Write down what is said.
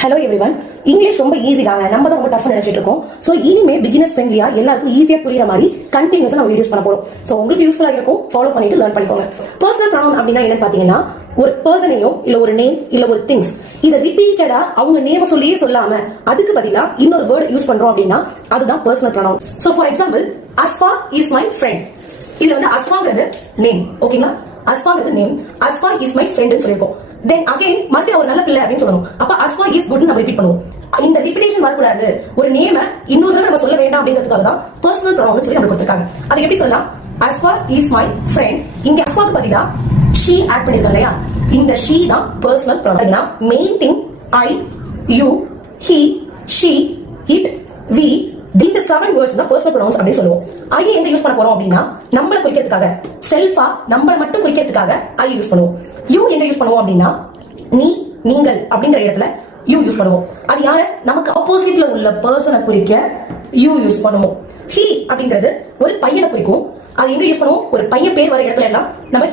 Hello everyone. English ரொம்ப easy தாங்க, நம்ம தான் ரொம்ப டஃப் நினைச்சிட்டு இருக்கோம். சோ இனிமே பிகினர்ஸ் ஃப்ரெண்ட்லியா எல்லாருக்கும் ஈஸியா புரியுற மாதிரி கண்டினியூஸா நம்ம வீடியோஸ் பண்ண போறோம். சோ உங்களுக்கு யூஸ்ஃபுல்லா இருக்கும், ஃபாலோ பண்ணிட்டு லேர்ன் பண்ணிக்கோங்க. பர்சனல் ப்ரொனவுன் அப்படின்னா என்னன்னு பாத்தீங்கன்னா, ஒரு பர்சனையோ இல்ல ஒரு நேம் இல்ல ஒரு திங்ஸ் இதை ரிப்பீட்டடா அவங்க நேம சொல்லியே சொல்லாம அதுக்கு பதிலா இன்னொரு வேர்ட் யூஸ் பண்றோம் அப்படின்னா அதுதான் personal pronoun. So for example, Asba is my friend. இதுல வந்து அஸ்பாங்கிறது நேம், ஓகேங்களா? அஸ்பாங்கிறது நேம், அஸ்பா இஸ் மை ஃப்ரெண்ட்னு சொல்லிருக்கோம். தென் அகைன் மறுபடியும் ஒரு நல்ல பிள்ளை அப்படின்னு சொல்லணும். அப்ப அஸ்பா இஸ் குட் நம்ம ரிப்பீட் பண்ணுவோம். இந்த ரிப்பீட்டேஷன் வரக்கூடாது, ஒரு நேம இன்னொரு தடவை நம்ம சொல்ல வேண்டாம் அப்படிங்கிறதுக்காக தான் பர்சனல் ப்ரொனவுன் சொல்லி நம்ம கொடுத்திருக்காங்க. அது எப்படி சொல்லலாம்? அஸ்பா இஸ் மை ஃப்ரெண்ட். இங்க அஸ்பாக்கு பதிலா she ஆட் பண்ணிருக்கோம் இல்லையா? இந்த she தான் personal pronoun. Main thing I, you, he, she, it, we, இந்த 7 வேர்ட்ஸ் தான் பர்சனல் ப்ரொனவுன்ஸ் அப்படின்னு சொல்லுவோம். ஐ எங்க யூஸ் பண்ண போறோம் அப்படின்னா, நம்மள குறிக்கிறதுக்காக, செல்ஃபா நம்மள மட்டும் குறிக்கிறதுக்காக ஐ யூஸ் பண்ணுவோம். யூ எங்க யூஸ் பண்ணுவோம் அப்படின்னா, நீ, நீங்கள் அப்படிங்கிற இடத்துல யூ யூஸ் பண்ணுவோம். அது யார? நமக்கு ஆப்போசிட்ல உள்ள பர்சனை குறிக்க யூ யூஸ் பண்ணுவோம். ஹி அப்படிங்கிறது ஒரு பையனை குறிக்கும். அது எங்க யூஸ் பண்ணுவோம்? ஒரு பையன் பேர் வர இடத்துல எல்லாம் நம்ம